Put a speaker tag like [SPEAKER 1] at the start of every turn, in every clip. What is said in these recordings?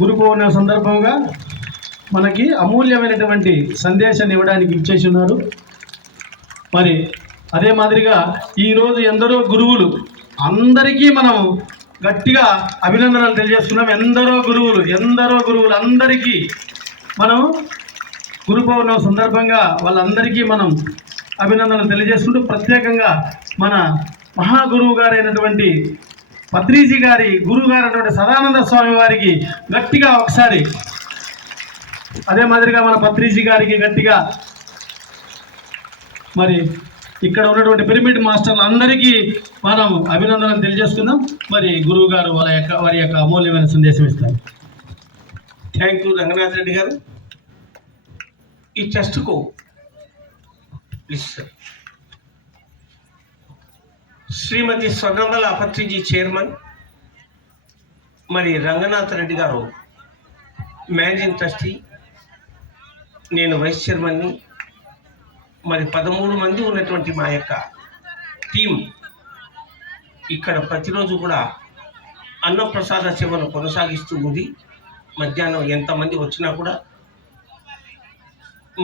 [SPEAKER 1] గురు పౌర్ణమి సందర్భంగా మనకి అమూల్యమైనటువంటి సందేశాన్ని ఇవ్వడానికి ఇచ్చేసి ఉన్నారు. మరి అదే మాదిరిగా ఈరోజు ఎందరో గురువులు అందరికీ మనం గట్టిగా అభినందనలు తెలియజేస్తున్నాం. ఎందరో గురువులు ఎందరో గురువులు అందరికీ మనం గురు పౌర్ణమి సందర్భంగా వాళ్ళందరికీ మనం అభినందనలు తెలియజేస్తుంటూ ప్రత్యేకంగా మన మహాగురువు గారైనటువంటి పత్రిజీ గారి గురువు గారైనటువంటి సదానంద స్వామి వారికి గట్టిగా ఒకసారి అదే మాదిరిగా మన పత్రిజీ గారికి గట్టిగా మరి ఇక్కడ ఉన్నటువంటి పిరమిడ్ మాస్టర్లు అందరికీ మనం అభినందనలు తెలియజేసుకుందాం. మరి గురువు గారు వాళ్ళ యొక్క వారి యొక్క అమూల్యమైన సందేశం ఇస్తారు.
[SPEAKER 2] థ్యాంక్ యూ రంగనాథ్ రెడ్డి గారు. ఈ చెస్ట్కు ప్లీజ్ సార్ శ్రీమతి స్వర్ణమల అపత్రిజీ చైర్మన్ మరి రంగనాథ్ రెడ్డి గారు మేనేజింగ్ ట్రస్టీ. నేను వైస్ చైర్మన్ని. మరి పదమూడు మంది ఉన్నటువంటి మా యొక్క టీం ఇక్కడ ప్రతిరోజు కూడా అన్నప్రసాద సేవను కొనసాగిస్తూ ఉంది. మధ్యాహ్నం ఎంతమంది వచ్చినా కూడా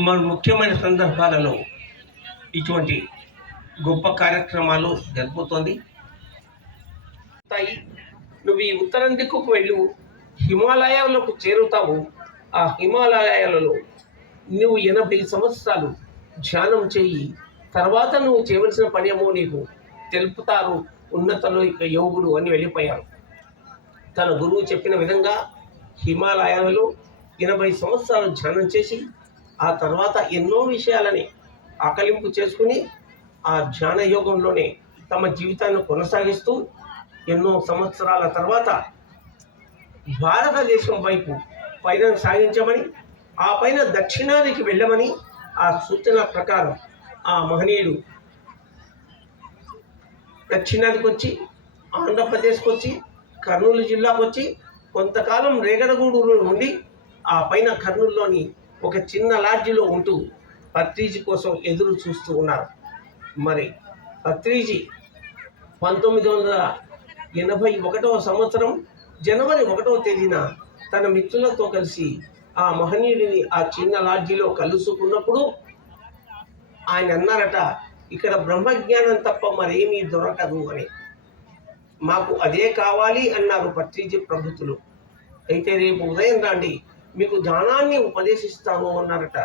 [SPEAKER 2] మరి ముఖ్యమైన సందర్భాలలో ఇటువంటి గొప్ప కార్యక్రమాలు జరుపుతోంది. నువ్వు ఈ ఉత్తరం దిక్కుకు వెళ్ళు. హిమాలయాలకు చేరుతావు. ఆ హిమాలయాలలో నువ్వు ఎనభై సంవత్సరాలు ధ్యానం చేయి. తర్వాత నువ్వు చేయవలసిన పని ఏమో నీకు తెలుపుతారు ఉన్నతలో ఇక యోగులు అని వెళ్ళిపోయారు. తన గురువు చెప్పిన విధంగా హిమాలయాలలో ఎనభై సంవత్సరాలు ధ్యానం చేసి ఆ తర్వాత ఎన్నో విషయాలని ఆకలింపు చేసుకుని ఆ ధ్యాన యోగంలోనే తమ జీవితాన్ని కొనసాగిస్తూ ఎన్నో సంవత్సరాల తర్వాత భారతదేశం వైపు పైన సాగించమని ఆ పైన దక్షిణాదికి వెళ్ళమని ఆ సూచన ప్రకారం ఆ మహనీయుడు దక్షిణానికి వచ్చి ఆంధ్రప్రదేశ్కి వచ్చి కర్నూలు జిల్లాకు వచ్చి కొంతకాలం రేగడగూడూరులో ఉండి ఆ పైన కర్నూలులోని ఒక చిన్న లాడ్జిలో ఉంటూ పత్రిజీ కోసం ఎదురు చూస్తూ ఉన్నారు. మరి పత్రిజీ పంతొమ్మిది వందల ఎనభై ఒకటవ సంవత్సరం జనవరి ఒకటవ తేదీన తన మిత్రులతో కలిసి ఆ మహనీయుడిని ఆ చిన్న లాడ్జిలో కలుసుకున్నప్పుడు ఆయన అన్నారట ఇక్కడ బ్రహ్మజ్ఞానం తప్ప మరేమీ దొరకదు అని. మాకు అదే కావాలి అన్నారు పత్రిజీ ప్రభుతులు అయితే రేపు ఉదయం రాండి మీకు ధ్యానాన్ని ఉపదేశిస్తాను అన్నారట.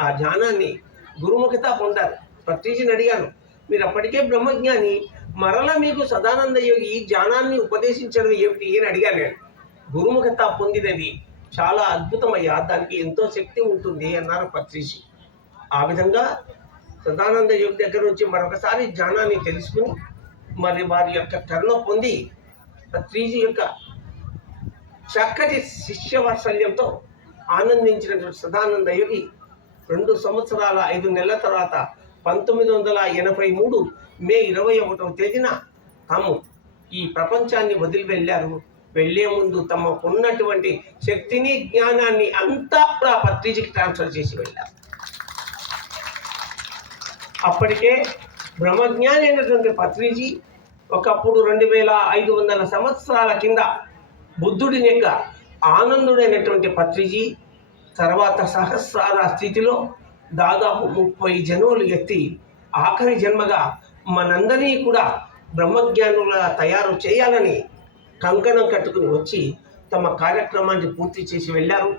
[SPEAKER 2] ఆ ధ్యానాన్ని గురుముఖత పొందారు. పత్రిజీని అడిగాను. మీరు అప్పటికే బ్రహ్మజ్ఞాని మరల మీకు సదానంద యోగి ఈ ధ్యానాన్ని ఉపదేశించడం ఏమిటి అని అడిగాను నేను. గురుముఖత పొందినది చాలా అద్భుతమయ్యా దానికి ఎంతో శక్తి ఉంటుంది అన్నారు పత్రిషి ఆ విధంగా సదానంద యోగి దగ్గర నుంచి మరొకసారి జ్ఞానాన్ని తెలుసుకుని మరి వారి యొక్క కరుణ పొంది పత్రిజీ యొక్క చక్కటి శిష్యవాత్సల్యంతో ఆనందించినటువంటి సదానంద యోగి రెండు సంవత్సరాల ఐదు నెలల తర్వాత పంతొమ్మిది వందల ఎనభై మూడు మే ఇరవై ఒకటవ తేదీన తాము ఈ ప్రపంచాన్ని వదిలి వెళ్ళారు. వెళ్ళే ముందు తమకున్నటువంటి శక్తిని జ్ఞానాన్ని అంతా కూడా పత్రిజీకి ట్రాన్స్ఫర్ చేసి వెళ్ళారు. అప్పటికే బ్రహ్మజ్ఞాని అయినటువంటి పత్రిజీ ఒకప్పుడు రెండు వేల ఐదు వందల సంవత్సరాల కింద బుద్ధుడిని యొక్క ఆనందుడైనటువంటి పత్రిజీ తర్వాత సహస్రార స్థితిలో దాదాపు ముప్పై జన్మలు ఎత్తి ఆఖరి జన్మగా మనందరినీ కూడా బ్రహ్మజ్ఞానులుగా తయారు చేయాలని కంకణం కట్టుకుని వచ్చి తమ కార్యక్రమాన్ని పూర్తి చేసి వెళ్ళారు.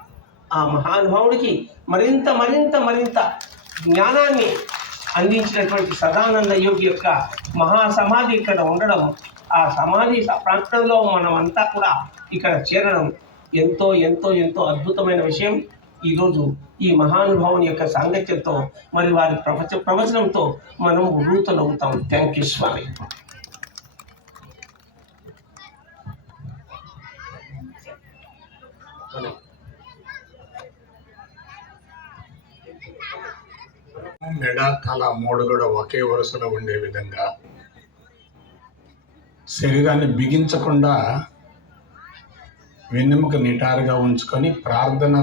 [SPEAKER 2] ఆ మహానుభావుడికి మరింత మరింత మరింత జ్ఞానాన్ని అందించినటువంటి సదానంద యోగి యొక్క మహాసమాధి ఇక్కడ ఉండడం ఆ సమాధి ప్రాంతంలో మనమంతా కూడా ఇక్కడ చేరడం ఎంతో ఎంతో ఎంతో అద్భుతమైన విషయం. ఈరోజు ఈ మహానుభావుని యొక్క సాంగత్యంతో మరి వారి ప్రవచ ప్రవచనంతో మనం రూతలవుతాం థ్యాంక్ యూ స్వామి.
[SPEAKER 3] మెడ తల మూడు కూడా ఒకే వరుసలో ఉండే విధంగా శరీరాన్ని బిగించకుండా వెన్నెముక నిటారుగా ఉంచుకొని ప్రార్థన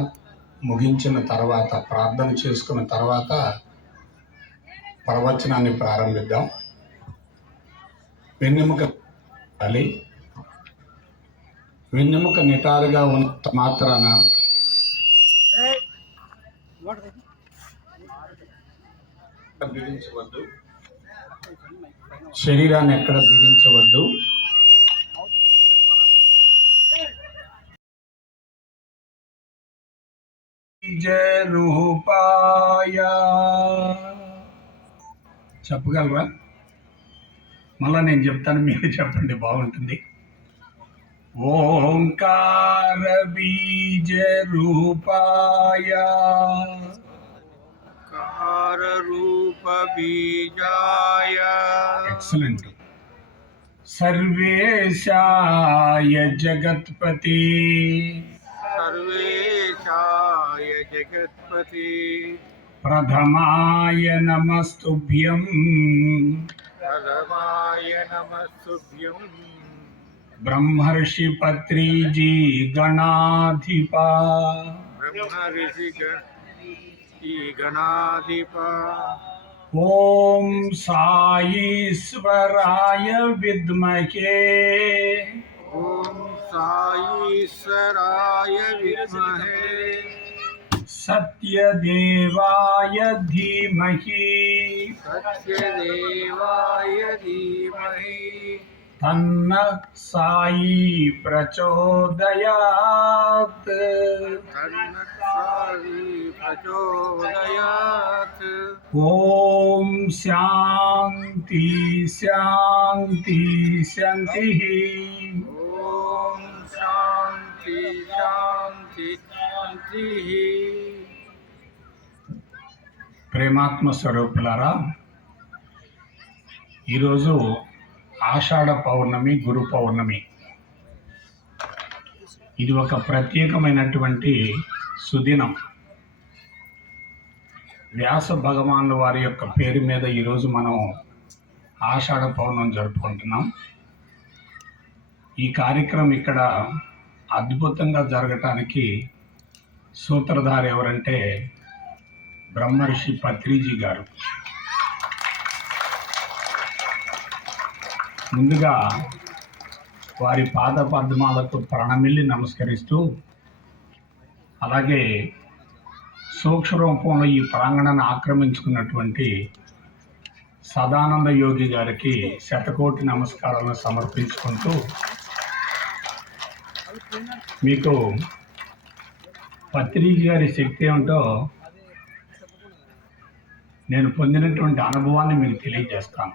[SPEAKER 3] ముగించిన తర్వాత ప్రార్థన చేసుకున్న తర్వాత ప్రవచనాన్ని ప్రారంభిద్దాం. వెన్నెముక తలి వెన్నెముక నిటారుగా ఉన్నంత మాత్రాన బిగించవద్దు. శరీరాన్ని ఎక్కడ బిగించవద్దు. జయ రూపాయ చెప్పగలరా? మళ్ళా నేను చెప్తాను మీరు చెప్పండి బాగుంటుంది. ఓంకార బీజ రూపాయ
[SPEAKER 4] కార రూప బీజాయ.
[SPEAKER 3] ఎక్సలెంట్. సర్వేశాయ జగత్పతి.
[SPEAKER 4] जगत्पति।
[SPEAKER 3] प्रथमाय नमस्तुभ्यं
[SPEAKER 4] प्रथमाय नमस्तुभ्यं
[SPEAKER 3] ब्रह्मर्षिपत्रीजी गणाधिपा।
[SPEAKER 4] ब्रह्मर्षि गणाधिपा।
[SPEAKER 3] ॐ साईश्वराय विद्महे।
[SPEAKER 4] ॐ साईश्वराय विद्महे।
[SPEAKER 3] सत्यदेवाय धीमहि।
[SPEAKER 4] सत्यदेवाय धीमहि।
[SPEAKER 3] तन्नः साई प्रचोदयात्।
[SPEAKER 4] तन्नः साई प्रचोदयात्।
[SPEAKER 3] ॐ शान्ति शान्ति शान्तिः।
[SPEAKER 4] ॐ शान्ति శాంతి శాంతి శాంతి
[SPEAKER 3] ప్రేమాత్మ స్వరూపులారా ఈరోజు ఆషాఢ పౌర్ణమి గురు పౌర్ణమి. ఇది ఒక ప్రత్యేకమైనటువంటి సుదినం. వ్యాస భగవాన్లు వారి యొక్క పేరు మీద ఈరోజు మనం ఆషాఢ పౌర్ణం జరుపుకుంటున్నాం. ఈ కార్యక్రమం ఇక్కడ అద్భుతంగా జరగటానికి సూత్రధారి ఎవరంటే బ్రహ్మర్షి పత్రిజీ గారు. ముందుగా వారి పాద పద్మాలకు ప్రణమిల్లి నమస్కరిస్తూ అలాగే సూక్ష్మ రూపంలో ఈ ప్రాంగణాన్ని ఆక్రమించుకున్నటువంటి సదానంద యోగి గారికి శతకోటి నమస్కారాలను సమర్పించుకుంటూ మీకు పత్రిక గారి శక్తి ఏమిటో నేను పొందినటువంటి అనుభవాన్ని మీకు తెలియజేస్తాను.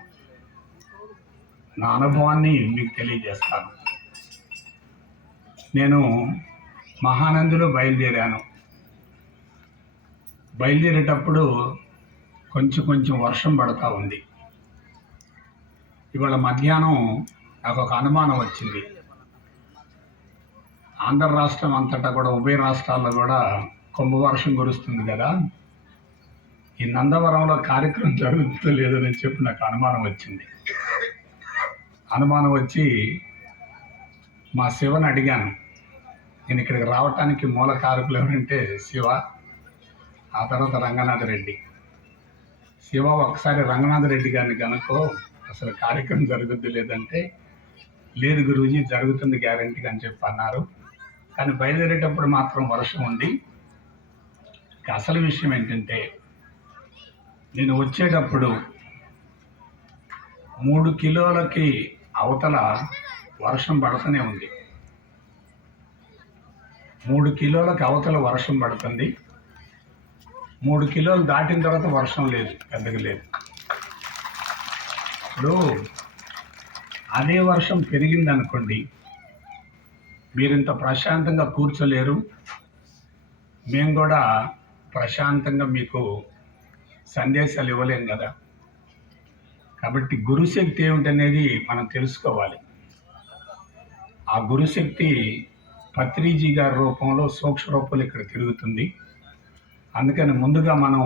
[SPEAKER 3] నా అనుభవాన్ని మీకు తెలియజేస్తాను. నేను మహానందిలో బయలుదేరాను. బయలుదేరేటప్పుడు కొంచెం కొంచెం వర్షం పడతా ఉంది. ఇవాళ మధ్యాహ్నం నాకు ఒక అనుమానం వచ్చింది. ఆంధ్ర రాష్ట్రం అంతటా కూడా ఉభయ రాష్ట్రాల్లో కూడా కుంభవర్షం కురుస్తుంది కదా. ఈ నందవరంలో కార్యక్రమం జరుగుతుందో లేదని చెప్పి నాకు అనుమానం వచ్చింది. అనుమానం వచ్చి మా శివని అడిగాను. నేను ఇక్కడికి రావటానికి మూల కారకులు ఎవరంటే శివ ఆ తర్వాత రంగనాథ రెడ్డి. శివ ఒకసారి రంగనాథ రెడ్డి గారిని కనుకో అసలు కార్యక్రమం జరుగుద్ది లేదంటే లేదు గురూజీ జరుగుతుంది గ్యారంటీ అని చెప్పి అన్నారు. కానీ బయలుదేరేటప్పుడు మాత్రం వర్షం ఉంది. అసలు విషయం ఏంటంటే నేను వచ్చేటప్పుడు మూడు కిలోలకి అవతల వర్షం పడుతూనే ఉంది. మూడు కిలోలకు అవతల వర్షం పడుతుంది. మూడు కిలోలు దాటిన తర్వాత వర్షం లేదు పెద్దగా లేదు. ఇప్పుడు అదే వర్షం పెరిగింది అనుకోండి మీరింత ప్రశాంతంగా కూర్చోలేరు. మేము కూడా ప్రశాంతంగా మీకు సందేశాలు ఇవ్వలేం కదా. కాబట్టి గురుశక్తి ఏమిటనేది మనం తెలుసుకోవాలి. ఆ గురుశక్తి పత్రిజీ గారి రూపంలో సూక్ష్మ రూపంలో ఇక్కడ తిరుగుతుంది. అందుకని ముందుగా మనం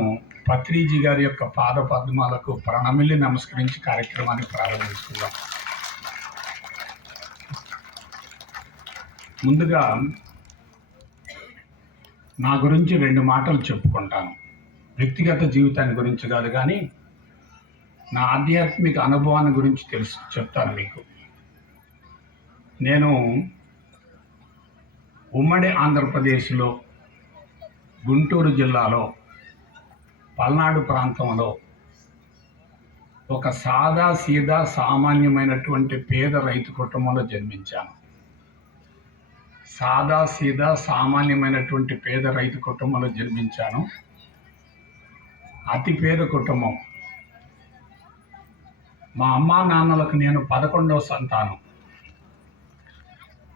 [SPEAKER 3] పత్రిజీ గారి యొక్క పాద పద్మాలకు ప్రణమిల్లి నమస్కరించి కార్యక్రమాన్ని ప్రారంభించుకుందాం. ముందుగా నా గురించి రెండు మాటలు చెప్పుకుంటాను. వ్యక్తిగత జీవితాన్ని గురించి కాదు కానీ నా ఆధ్యాత్మిక అనుభవాన్ని గురించి తెలుసు చెప్తాను మీకు. నేను ఉమ్మడి ఆంధ్రప్రదేశ్లో గుంటూరు జిల్లాలో పల్నాడు ప్రాంతంలో ఒక సాదా సీదా సామాన్యమైనటువంటి పేద రైతు కుటుంబంలో జన్మించాను. సాదా సీదా సామాన్యమైనటువంటి పేద రైతు కుటుంబంలో జన్మించాను. అతి పేద కుటుంబం. మా అమ్మా నాన్నలకు నేను పదకొండవ సంతానం.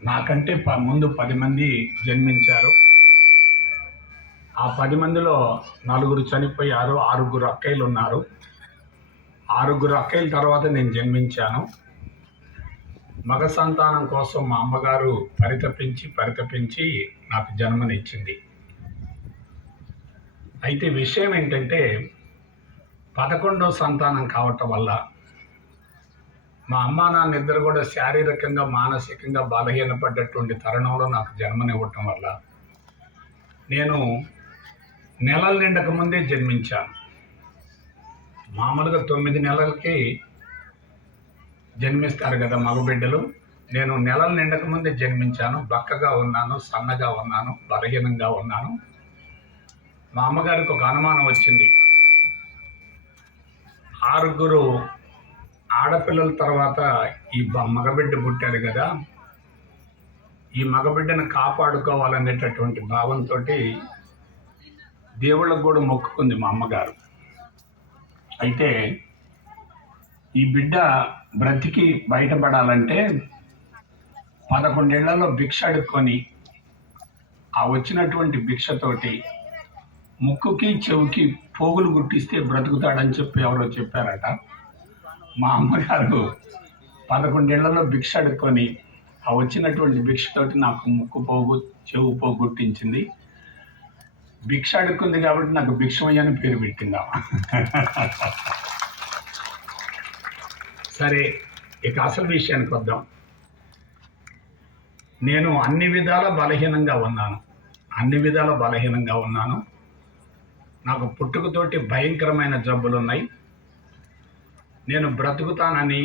[SPEAKER 3] నాకంటే ప- ముందు పది మంది జన్మించారు. ఆ పది మందిలో నలుగురు చనిపోయారు ఆరుగురు అక్కయ్యలు ఉన్నారు ఆరుగురు అక్కయ్యల తర్వాత నేను జన్మించాను. మగ సంతానం కోసం మా అమ్మగారు పరితపించి పరితపించి నాకు జన్మనిచ్చింది. అయితే విషయం ఏంటంటే పదకొండో సంతానం కావటం వల్ల మా అమ్మా నాన్న ఇద్దరు కూడా శారీరకంగా మానసికంగా బలహీనపడ్డటువంటి తరుణంలో నాకు జన్మనివ్వటం వల్ల నేను నెలల నిండక ముందే జన్మించాను. మామూలుగా తొమ్మిది నెలలకి జన్మిస్తారు కదా మగబిడ్డలు. నేను నెలల నిండక ముందే జన్మించాను. బక్కగా ఉన్నాను సన్నగా ఉన్నాను బలహీనంగా ఉన్నాను. మా అమ్మగారికి ఒక అనుమానం వచ్చింది. ఆరుగురు ఆడపిల్లల తర్వాత ఈ బ- మగబిడ్డ పుట్టాడు కదా. ఈ మగబిడ్డను కాపాడుకోవాలనేటటువంటి భావంతో దేవుళ్ళకు కూడా మొక్కుకుంది మా అమ్మగారు. అయితే ఈ బిడ్డ బ్రతికి బయటపడాలంటే పదకొండేళ్ళలో భిక్ష అడుక్కొని ఆ వచ్చినటువంటి భిక్షతోటి ముక్కుకి చెవికి పోగులు గుట్టిస్తే బ్రతుకుతాడని చెప్పి ఎవరో చెప్పారట. మా అమ్మగారు పదకొండేళ్ళలో భిక్ష అడుక్కొని ఆ వచ్చినటువంటి భిక్షతోటి నాకు ముక్కు పోగు చెవు పోగు గుట్టించింది. భిక్ష అడుక్కుంది కాబట్టి నాకు భిక్షమయ్య అని పేరు పెట్టిందా సరే ఇక అసలు విషయానికి వద్దాం. నేను అన్ని విధాల బలహీనంగా ఉన్నాను. అన్ని విధాల బలహీనంగా ఉన్నాను. నాకు పుట్టుకతోటి భయంకరమైన జబ్బులు ఉన్నాయి నేను బ్రతుకుతానని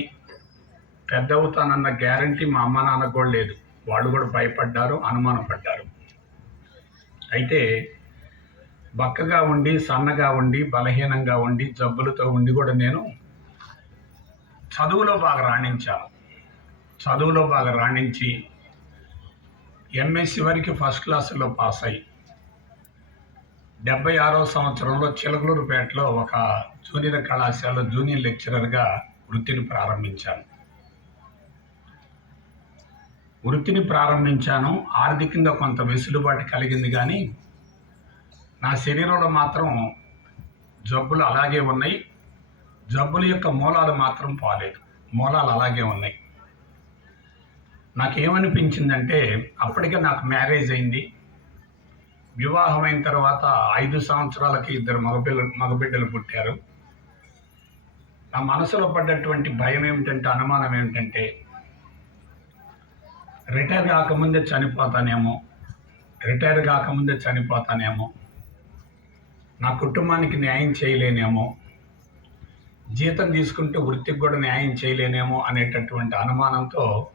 [SPEAKER 3] పెద్ద అవుతానన్న గ్యారంటీ మా అమ్మ నాన్నకు కూడా లేదు. వాళ్ళు కూడా భయపడ్డారు అనుమానపడ్డారు అయితే బక్కగా ఉండి సన్నగా ఉండి బలహీనంగా ఉండి జబ్బులతో ఉండి కూడా నేను చదువులో బాగా రాణించాను చదువులో బాగా రాణించి ఎంఎస్సి వరకు ఫస్ట్ క్లాసులో పాస్ అయ్యి డెబ్బై ఆరో సంవత్సరంలో చిలకలూరుపేటలో ఒక జూనియర్ కళాశాలలో జూనియర్ లెక్చరర్గా వృత్తిని ప్రారంభించాను. వృత్తిని ప్రారంభించాను. ఆర్థికంగా కొంత వెసులుబాటు కలిగింది కానీ నా శరీరంలో మాత్రం జబ్బులు అలాగే ఉన్నాయి. జబ్బుల యొక్క మూలాలు మాత్రం పోలేదు. మూలాలు అలాగే ఉన్నాయి. నాకేమనిపించిందంటే అప్పటికే నాకు మ్యారేజ్ అయింది. వివాహం అయిన తర్వాత ఐదు సంవత్సరాలకి ఇద్దరు మగపిల్ల మగబిడ్డలు పుట్టారు. నా మనసులో పడ్డటువంటి భయం ఏమిటంటే అనుమానం ఏమిటంటే రిటైర్ కాకముందే చనిపోతానేమో రిటైర్ కాకముందే చనిపోతానేమో నా కుటుంబానికి న్యాయం చేయలేనేమో జీతం తీసుకుంటే వృత్తికి కూడా న్యాయం చేయలేనేమో అనేటటువంటి అనుమానంతో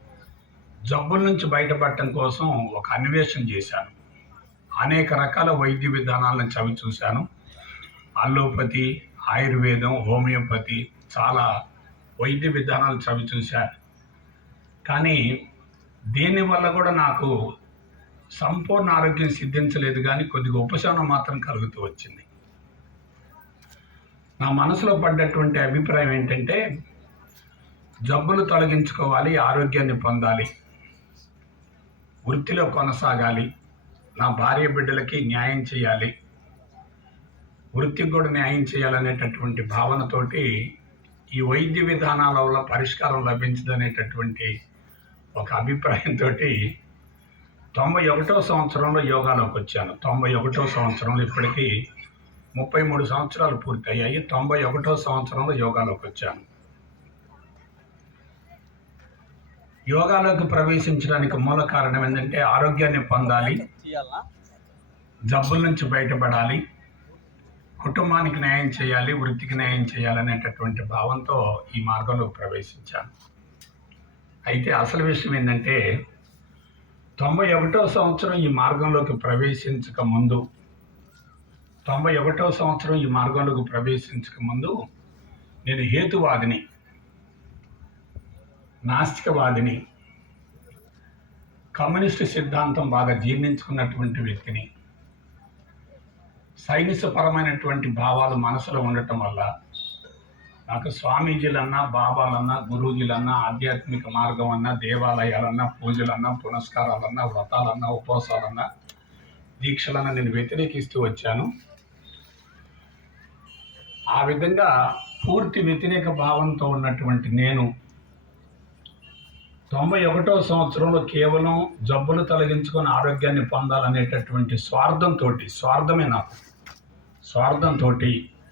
[SPEAKER 3] జబ్బుల నుంచి బయటపడటం కోసం ఒక అన్వేషణ చేశాను. అనేక రకాల వైద్య విధానాలను చవి చూశాను. అల్లోపతి ఆయుర్వేదం హోమియోపతి చాలా వైద్య విధానాలు చవి చూశాను. కానీ దీనివల్ల కూడా నాకు సంపూర్ణ ఆరోగ్యం సిద్ధించలేదు కానీ కొద్దిగా ఉపశమనం మాత్రం కలుగుతూ వచ్చింది. నా మనసులో పడ్డటువంటి అభిప్రాయం ఏంటంటే జబ్బులు తొలగించుకోవాలి ఆరోగ్యాన్ని పొందాలి వృత్తిలో కొనసాగాలి నా భార్య బిడ్డలకి న్యాయం చేయాలి వృత్తికి కూడా న్యాయం చేయాలనేటటువంటి భావనతోటి ఈ వైద్య విధానాల వల్ల పరిష్కారం లభించదనేటటువంటి ఒక అభిప్రాయంతో తొంభై ఒకటో సంవత్సరంలో యోగాలోకి వచ్చాను. తొంభై ఒకటో సంవత్సరంలో ఇప్పటికీ ముప్పై మూడు సంవత్సరాలు పూర్తయ్యాయి. తొంభై ఒకటో సంవత్సరంలో యోగాలోకి వచ్చాను. యోగాలోకి ప్రవేశించడానికి మూల కారణం ఏంటంటే ఆరోగ్యాన్ని పొందాలి జబ్బుల నుంచి బయటపడాలి కుటుంబానికి న్యాయం చేయాలి వృత్తికి న్యాయం చేయాలనేటటువంటి భావంతో ఈ మార్గంలో ప్రవేశించాను. అయితే అసలు విషయం ఏంటంటే తొంభై ఒకటో సంవత్సరం ఈ మార్గంలోకి ప్రవేశించక ముందు తొంభై ఒకటో సంవత్సరం ఈ మార్గంలోకి ప్రవేశించక ముందు నేను హేతువాదిని నాస్తికవాదిని కమ్యూనిస్టు సిద్ధాంతం బాగా జీర్ణించుకున్నటువంటి వ్యక్తిని సైనిసపరమైనటువంటి భావాలు మనసులో ఉండటం వల్ల నాకు స్వామీజీలన్నా బాబాలన్నా గురూజీలన్నా ఆధ్యాత్మిక మార్గం అన్నా దేవాలయాలన్నా పూజలన్నా పునస్కారాలన్నా వ్రతాలన్నా ఉపవాసాలన్నా దీక్షలన్నా నేను వ్యతిరేకిస్తూ వచ్చాను. ఆ విధంగా పూర్తి వ్యతిరేక భావంతో ఉన్నటువంటి నేను తొంభై ఒకటో సంవత్సరంలో కేవలం జబ్బులు తొలగించుకొని ఆరోగ్యాన్ని పొందాలనేటటువంటి స్వార్థంతో స్వార్థమే నాకు. స్వార్థంతో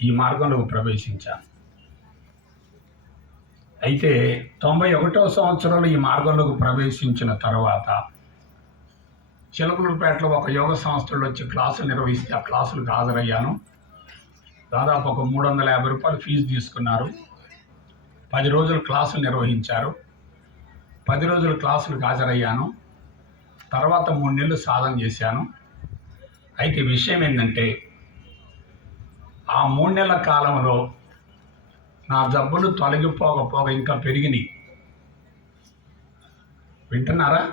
[SPEAKER 3] ఈ మార్గంలోకి ప్రవేశించాను. అయితే తొంభై ఒకటో సంవత్సరంలో ఈ మార్గంలోకి ప్రవేశించిన తర్వాత చిలకలూరుపేటలో ఒక యోగ సంస్థలో వచ్చి క్లాసులు నిర్వహిస్తే ఆ క్లాసులకు హాజరయ్యాను. దాదాపు ఒక మూడు వందల యాభై రూపాయలు ఫీజు తీసుకున్నారు. పది రోజులు క్లాసులు నిర్వహించారు. పది రోజులు క్లాసులకు హాజరయ్యాను. తర్వాత మూడు నెలలు సాధన చేశాను. అయితే విషయం ఏంటంటే ఆ మూడు నెలల కాలంలో నా జబ్బులు తొలగిపోకపోగా ఇంకా పెరిగినాయి. వింటున్నారా?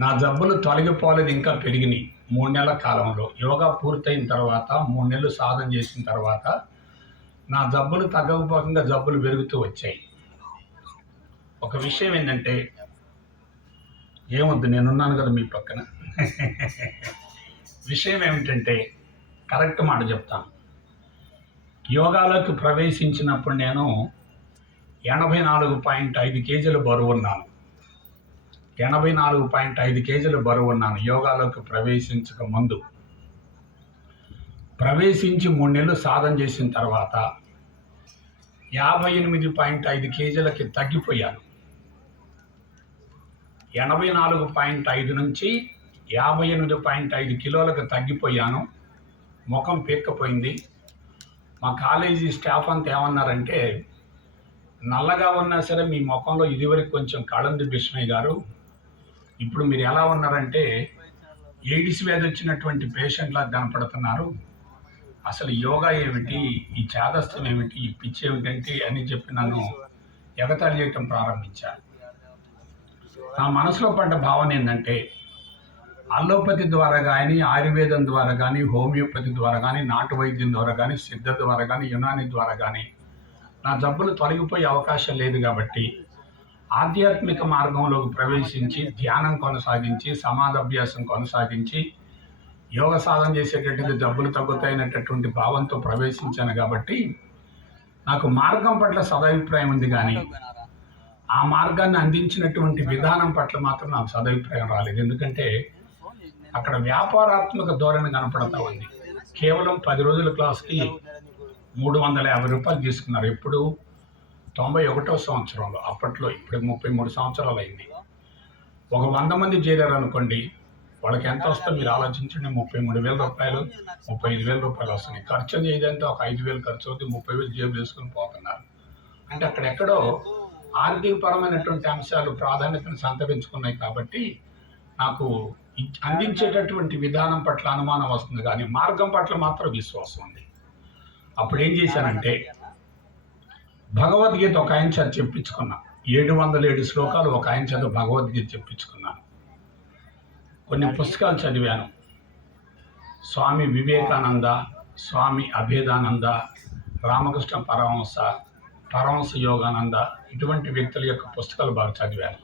[SPEAKER 3] నా జబ్బులు తొలగిపోలేదు ఇంకా పెరిగినాయి. మూడు నెలల కాలంలో. యోగా పూర్తయిన తర్వాత మూడు నెలలు సాధన చేసిన తర్వాత నా జబ్బులు తగ్గకపోకుండా జబ్బులు పెరుగుతూ వచ్చాయి. ఒక విషయం ఏంటంటే ఏమొద్దు నేనున్నాను కదా మీ పక్కన. విషయం ఏమిటంటే కరెక్ట్ మాట చెప్తాను. యోగాలోకి ప్రవేశించినప్పుడు నేను ఎనభై నాలుగు పాయింట్ ఐదు కేజీల బరువు ఉన్నాను. ఎనభై నాలుగు పాయింట్ ఐదు కేజీలు బరువు ఉన్నాను. యోగాలోకి ప్రవేశించక ముందు. ప్రవేశించి మూడు నెలలు సాధన చేసిన తర్వాత యాభై ఎనిమిది పాయింట్ ఐదు కేజీలకి తగ్గిపోయాను. ఎనభై నాలుగు పాయింట్ ఐదు నుంచి యాభై ఎనిమిది పాయింట్ ఐదు కిలోలకు తగ్గిపోయాను. ముఖం పీక్కపోయింది. మా కాలేజీ స్టాఫ్ అంతా ఏమన్నారంటే నల్లగా ఉన్నా సరే మీ ముఖంలో ఇదివరకు కొంచెం కళంది బిష్మయ్య గారు. ఇప్పుడు మీరు ఎలా ఉన్నారంటే ఏడిస్ వ్యాధి వచ్చినటువంటి పేషెంట్లా కనపడుతున్నారు. అసలు యోగా ఏమిటి? ఈ చేదస్థం ఏమిటి? ఈ పిచ్చి ఏమిటంటే అని చెప్పి నన్ను ఎగతాళి చేయటం ప్రారంభించాను నా మనసులో పడ్డ భావన ఏంటంటే అల్లోపతి ద్వారా కానీ ఆయుర్వేదం ద్వారా కానీ హోమియోపతి ద్వారా కానీ నాటు వైద్యం ద్వారా కానీ సిద్ధ ద్వారా కానీ యునాని ద్వారా కానీ నా జబ్బులు తొలగిపోయే అవకాశం లేదు కాబట్టి ఆధ్యాత్మిక మార్గంలోకి ప్రవేశించి ధ్యానం కొనసాగించి సమాధాభ్యాసం కొనసాగించి యోగ సాధన చేసేటటువంటి జబ్బులు తగ్గుతాయనేటటువంటి భావంతో ప్రవేశించాను కాబట్టి నాకు మార్గం పట్ల సదభిప్రాయం ఉంది కానీ ఆ మార్గాన్ని అందించినటువంటి విధానం పట్ల మాత్రం నాకు సదభిప్రాయం రాలేదు. ఎందుకంటే అక్కడ వ్యాపారాత్మక ధోరణి కనపడతా ఉంది. కేవలం పది రోజుల క్లాస్కి మూడు వందల యాభై రూపాయలు తీసుకున్నారు. ఎప్పుడు తొంభై ఒకటో సంవత్సరంలో అప్పట్లో ఇప్పుడు ముప్పై మూడు సంవత్సరాలు అయింది. ఒక వంద మంది చేరారు అనుకోండి వాళ్ళకి ఎంత వస్తుందో మీరు ఆలోచించండి ముప్పై మూడు వేల రూపాయలు ముప్పై ఐదు వేల రూపాయలు వస్తున్నాయి ఖర్చు చేయదంటే ఒక ఐదు వేలు ఖర్చు అవుతుంది ముప్పై వేలు జేబు వేసుకొని పోతున్నారు. అంటే అక్కడెక్కడో ఆర్థిక పరమైనటువంటి అంశాలు ప్రాధాన్యతను సంతరించుకున్నాయి కాబట్టి నాకు అందించేటటువంటి విధానం పట్ల అనుమానం వస్తుంది. కానీ మార్గం పట్ల మాత్రం విశ్వాసం ఉంది. అప్పుడు ఏం చేశానంటే భగవద్గీత ఒక ఆయన చేత చెప్పించుకున్నా. ఏడు వందల ఏడు శ్లోకాలు ఒక ఆయన చేత భగవద్గీత చెప్పించుకున్నాను కొన్ని పుస్తకాలు చదివాను. స్వామి వివేకానంద స్వామి అభేదానంద రామకృష్ణ పరమహంస పరమహంస యోగానంద ఇటువంటి వ్యక్తుల యొక్క పుస్తకాలు బాగా చదివాను.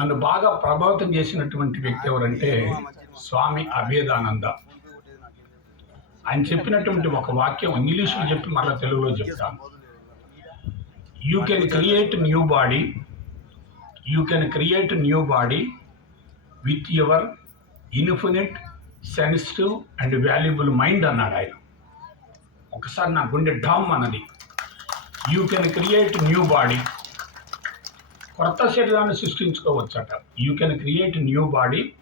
[SPEAKER 3] నన్ను బాగా ప్రభావితం చేసినటువంటి వ్యక్తి ఎవరంటే స్వామి అభేదానంద. ఆయన చెప్పినటువంటి ఒక వాక్యం ఇంగ్లీష్లో చెప్పి మళ్ళీ తెలుగులో చెప్తాను. You can create new body you can create new body with your infinite sensitive and valuable mind అన్నాడు ఆయన. ఒకసారి నా గుండె డామ్ అన్నది. You can create new body కొత్త శరీరాన్ని సృష్టించుకోవచ్చట. You can create new body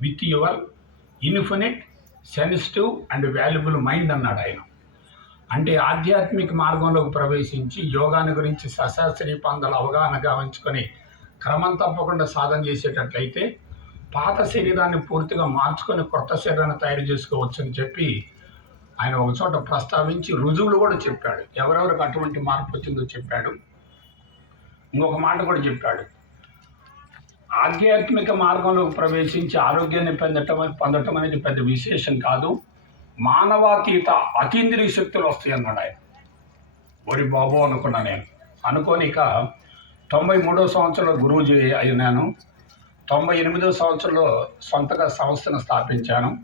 [SPEAKER 3] with your infinite sensitive and valuable mind అన్నాడు ఆయన. అంటే ఆధ్యాత్మిక మార్గంలోకి ప్రవేశించి యోగాన్ని గురించి సశాస్త్రీయ పందల అవగాహన గావించుకొని క్రమం తప్పకుండా సాధన చేసేటట్లయితే పాత శరీరాన్ని పూర్తిగా మార్చుకొని కొత్త శరీరాన్ని తయారు చేసుకోవచ్చని చెప్పి ఆయన ఒక చోట ప్రస్తావించి రుజువులు కూడా చెప్పాడు. ఎవరెవరికి అటువంటి మార్పు వచ్చిందో చెప్పాడు. ఇంకొక మాట కూడా చెప్పాడు. ఆధ్యాత్మిక మార్గంలోకి ప్రవేశించి ఆరోగ్యాన్ని పొందటం పొందటం అనేది పెద్ద విశేషం కాదు. మానవాతీత అతీంద్రియ శక్తులు వస్తాయి అన్నాడు ఆయన. ఒరి బాబు అనుకున్నా నేను. అనుకోని ఇక తొంభై మూడో సంవత్సరంలో గురూజీ అయినాను. తొంభై ఎనిమిదో సంవత్సరంలో సొంతగా సంస్థను స్థాపించాను.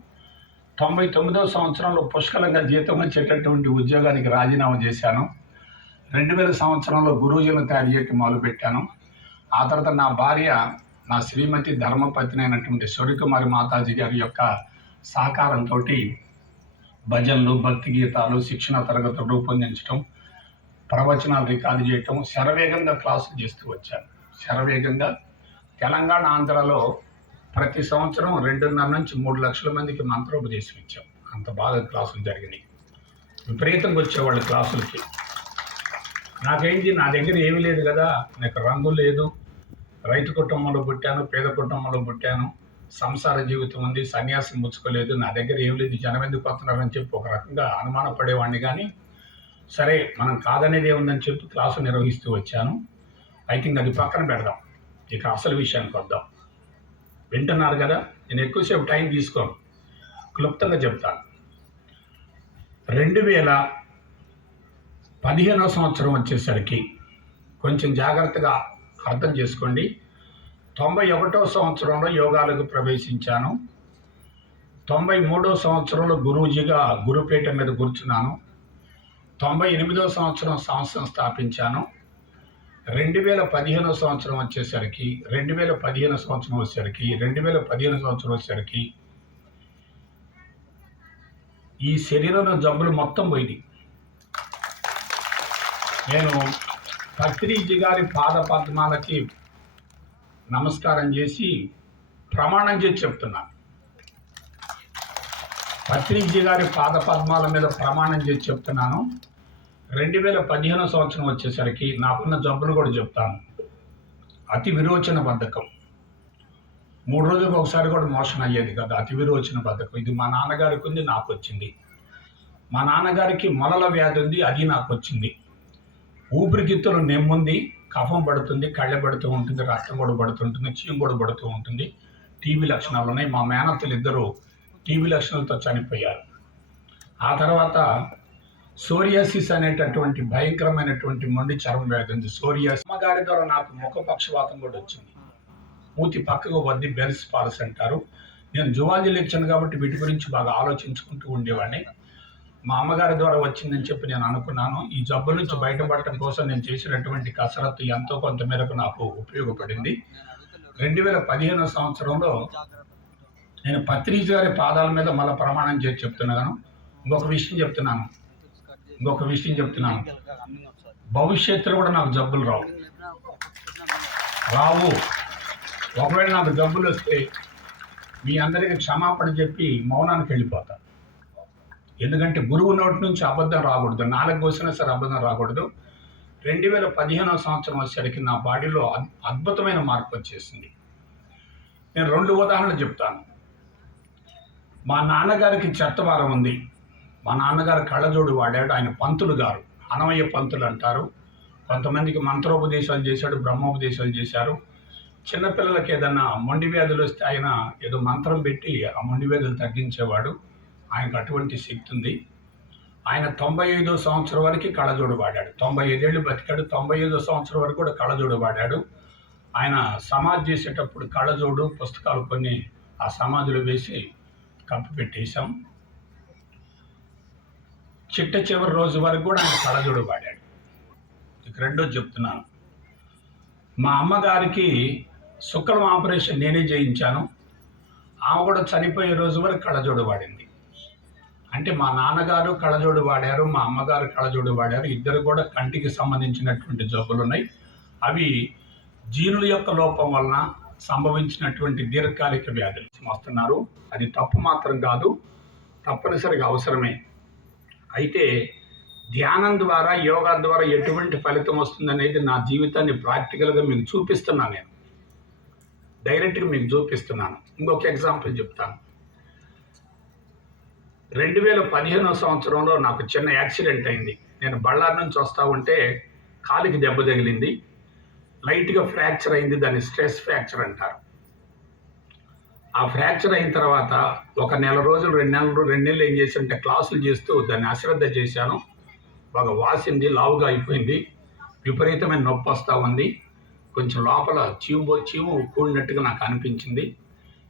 [SPEAKER 3] తొంభై తొమ్మిదో సంవత్సరంలో పుష్కలంగా జీతం వచ్చేటటువంటి ఉద్యోగానికి రాజీనామా చేశాను. రెండు వేల సంవత్సరంలో గురూజీలను తయారు చేయటం మొదలుపెట్టాను. ఆ తర్వాత నా భార్య నా శ్రీమతి ధర్మపత్ని అయినటువంటి సూర్యకుమారి మాతాజీ గారి యొక్క సహకారంతో భజనలు భక్తి గీతాలు శిక్షణ తరగతులు రూపొందించడం ప్రవచనాలు రికార్డు చేయటం శరవేగంగా క్లాసులు చేస్తూ వచ్చాను. శరవేగంగా తెలంగాణ ఆంధ్రాలో ప్రతి సంవత్సరం రెండున్నర నుంచి మూడు లక్షల మందికి మంత్రోపదేశం ఇచ్చాం. అంత బాగా క్లాసులు జరిగినాయి. విపరీతంగా వచ్చేవాళ్ళు క్లాసులకి. నాకేంటి నా దగ్గర ఏమీ లేదు కదా నాకు రంగు లేదు. రైతు కుటుంబంలో పుట్టాను పేద కుటుంబంలో పుట్టాను. సంసార జీవితం ఉంది సన్యాసం ముచ్చుకోలేదు నా దగ్గర ఏం లేదు జనం ఎందుకు వస్తున్నారని చెప్పి ఒక రకంగా అనుమానపడేవాడిని కానీ సరే మనం కాదనేది ఏముందని చెప్పి క్లాసు నిర్వహిస్తూ వచ్చాను. ఐ థింక్ అది పక్కన పెడదాం. ఇక అసలు విషయానికి వద్దాం. వింటున్నారు కదా? నేను ఎక్కువసేపు టైం తీసుకోను. క్లుప్తంగా చెప్తాను. రెండు వేల పదిహేనో సంవత్సరం వచ్చేసరికి కొంచెం జాగ్రత్తగా అర్థం చేసుకోండి. తొంభై ఒకటో సంవత్సరంలో యోగాలకు ప్రవేశించాను. తొంభై మూడో సంవత్సరంలో గురూజీగా గురుపీఠ మీద కూర్చున్నాను. తొంభై ఎనిమిదో సంవత్సరం సంస్థను స్థాపించాను. రెండు వేల పదిహేనో సంవత్సరం వచ్చేసరికి రెండు వేల పదిహేను సంవత్సరం వచ్చేసరికి రెండు వేల పదిహేను సంవత్సరం వచ్చేసరికి ఈ శరీరంలో జబ్బులు మొత్తం పోయినాయి. నేను పత్రిజీ గారి పాద పద్మాలకి నమస్కారం చేసి ప్రమాణం చేసి చెప్తున్నాను పత్రిజీ గారి పాద పద్మాల మీద ప్రమాణం చేసి చెప్తున్నాను. రెండు వేల పదిహేను సంవత్సరం వచ్చేసరికి నాకున్న జబ్బులు కూడా చెప్తాను. అతి విరోచన బద్ధకం. మూడు రోజులకు ఒకసారి కూడా మోషన్ అయ్యేది కదా. అతి విరోచన బద్ధకం. ఇది మా నాన్నగారికి ఉంది నాకు వచ్చింది. మా నాన్నగారికి మొలల వ్యాధి ఉంది అది నాకు వచ్చింది. ఊపిరితిత్తులు నెమ్ముంది కఫం పడుతుంది కళ్ళె పడుతూ ఉంటుంది రక్తం కూడా పడుతుంటుంది చీము కూడా పడుతూ ఉంటుంది. టీబీ లక్షణాలు ఉన్నాయి. మా మేనత్తలు ఇద్దరు టీబీ లక్షణాలతో చనిపోయారు. ఆ తర్వాత సోరియాసిస్ అనేటటువంటి భయంకరమైనటువంటి మొండి చర్మ వ్యాధి ఉంది. సోరియాసిస్ అమ్మగారి ద్వారా నాకు ముఖ పక్షవాతం కూడా వచ్చింది. మూతి పక్కకు వద్ది బెల్స్ పాలస్ అంటారు. నేను జువాజీలు ఇచ్చాను కాబట్టి వీటి గురించి బాగా ఆలోచించుకుంటూ ఉండేవాడిని. మా అమ్మగారి ద్వారా వచ్చిందని చెప్పి నేను అనుకున్నాను. ఈ జబ్బు నుంచి బయటపడటం కోసం నేను చేసినటువంటి కసరత్తు ఎంతో కొంత మేరకు నాకు ఉపయోగపడింది. రెండు వేల పదిహేనో సంవత్సరంలో నేను పత్రిక గారి పాదాల మీద మళ్ళీ ప్రమాణం చేసి చెప్తున్నాను. ఇంకొక విషయం చెప్తున్నాను. ఇంకొక విషయం చెప్తున్నాను. భవిష్యత్తులో కూడా నాకు జబ్బులు రావు. రావు. ఒకవేళ నాకు జబ్బులు వస్తే మీ అందరికీ క్షమాపణ చెప్పి మౌనానికి వెళ్ళిపోతాను ఎందుకంటే గురువు నోటి నుంచి అబద్ధం రాకూడదు. నాలుగు కోసినా సరే అబద్ధం రాకూడదు. రెండు వేల పదిహేనవ సంవత్సరం వచ్చేసరికి నా బాడీలో అద్భుతమైన మార్పు వచ్చేసింది. నేను రెండు ఉదాహరణలు చెప్తాను. మా నాన్నగారికి చెత్తవారం ఉంది. మా నాన్నగారు కళ్ళజోడు వాడాడు. ఆయన పంతులు గారు. అనవయ్య పంతులు అంటారు. కొంతమందికి మంత్రోపదేశాలు చేశాడు బ్రహ్మోపదేశాలు చేశారు. చిన్నపిల్లలకి ఏదన్నా మొండి వ్యాధులు వస్తే ఆయన ఏదో మంత్రం పెట్టి ఆ మొండి వ్యాధులు తగ్గించేవాడు. ఆయనకు అటువంటి శక్తి ఉంది. ఆయన తొంభై ఐదో సంవత్సరం వరకు కళ్ళజోడు వాడాడు. తొంభై ఐదేళ్ళు బతికాడు. తొంభై ఐదో సంవత్సరం వరకు కూడా కళ్ళజోడు వాడాడు. ఆయన సమాధి చేసేటప్పుడు కళ్ళజోడు పుస్తకాలు కొన్ని ఆ సమాధిలో వేసి కప్పు పెట్టేశాం. చిట్ట చివరి రోజు వరకు కూడా ఆయన కళ్ళజోడు వాడాడు. ఇక రెండో చెప్తున్నాను. మా అమ్మగారికి శుక్లం ఆపరేషన్ నేనే చేయించాను. ఆమె కూడా చనిపోయే రోజు వరకు కళ్ళజోడు వాడింది. అంటే మా నాన్నగారు కళ్ళజోడు వాడారు మా అమ్మగారు కళ్ళజోడు వాడారు. ఇద్దరు కూడా కంటికి సంబంధించినటువంటి జబ్బులు ఉన్నాయి. అవి జీనుల యొక్క లోపం వలన సంభవించినటువంటి దీర్ఘకాలిక వ్యాధులు వస్తున్నారు. అది తప్పు మాత్రం కాదు తప్పనిసరిగా అవసరమే. అయితే ధ్యానం ద్వారా యోగా ద్వారా ఎటువంటి ఫలితం వస్తుందనేది నా జీవితాన్ని ప్రాక్టికల్గా మీకు చూపిస్తున్నాను నేను. డైరెక్ట్గా మీకు చూపిస్తున్నాను. ఇంకొక ఎగ్జాంపుల్ చెప్తాను. రెండు వేల పదిహేనో సంవత్సరంలో నాకు చిన్న యాక్సిడెంట్ అయింది. నేను బళ్ళారి నుంచి వస్తూ ఉంటే కాలికి దెబ్బ తగిలింది. లైట్గా ఫ్రాక్చర్ అయింది. దాన్ని స్ట్రెస్ ఫ్రాక్చర్ అంటారు. ఆ ఫ్రాక్చర్ అయిన తర్వాత ఒక నెల రోజులు రెండు నెలలు రెండు నెలలు ఏం చేశానంటే క్లాసులు చేస్తూ దాన్ని అశ్రద్ధ చేశాను. బాగా వాసింది లావుగా అయిపోయింది. విపరీతమైన నొప్పి వస్తూ ఉంది. కొంచెం లోపల చీము చీము కూడినట్టుగా నాకు అనిపించింది.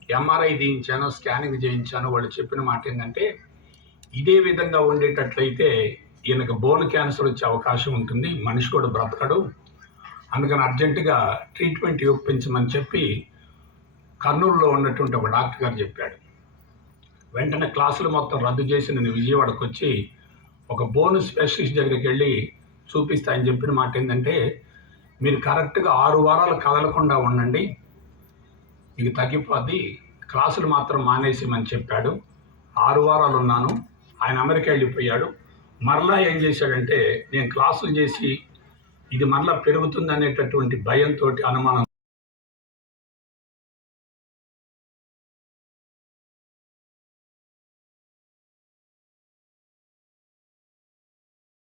[SPEAKER 3] ఎంఆర్ఐ తీయించాను స్కానింగ్ చేయించాను. వాళ్ళు చెప్పిన మాట ఏంటంటే ఇదే విధంగా ఉండేటట్లయితే ఈయనకు బోన్ క్యాన్సర్ వచ్చే అవకాశం ఉంటుంది. మనిషి కూడా బ్రతకడు. అందుకని అర్జెంటుగా ట్రీట్మెంట్ ఇప్పించమని చెప్పి కర్నూలులో ఉన్నటువంటి ఒక డాక్టర్ గారు చెప్పాడు. వెంటనే క్లాసులు మొత్తం రద్దు చేసి నేను విజయవాడకు వచ్చి ఒక బోన్ స్పెషలిస్ట్ దగ్గరికి వెళ్ళి చూపిస్తాయని చెప్పిన మాట ఏంటంటే మీరు కరెక్ట్గా ఆరు వారాలు కదలకుండా ఉండండి. మీకు తగ్గిపోద్ది. క్లాసులు మాత్రం మానేసేమని చెప్పాడు. ఆరు వారాలు ఉన్నాను. ఆయన అమెరికా వెళ్ళిపోయాడు. మరలా ఏం చేశాడంటే నేను క్లాసులు చేసి ఇది మరలా పెరుగుతుంది అనేటటువంటి భయంతో అనుమానం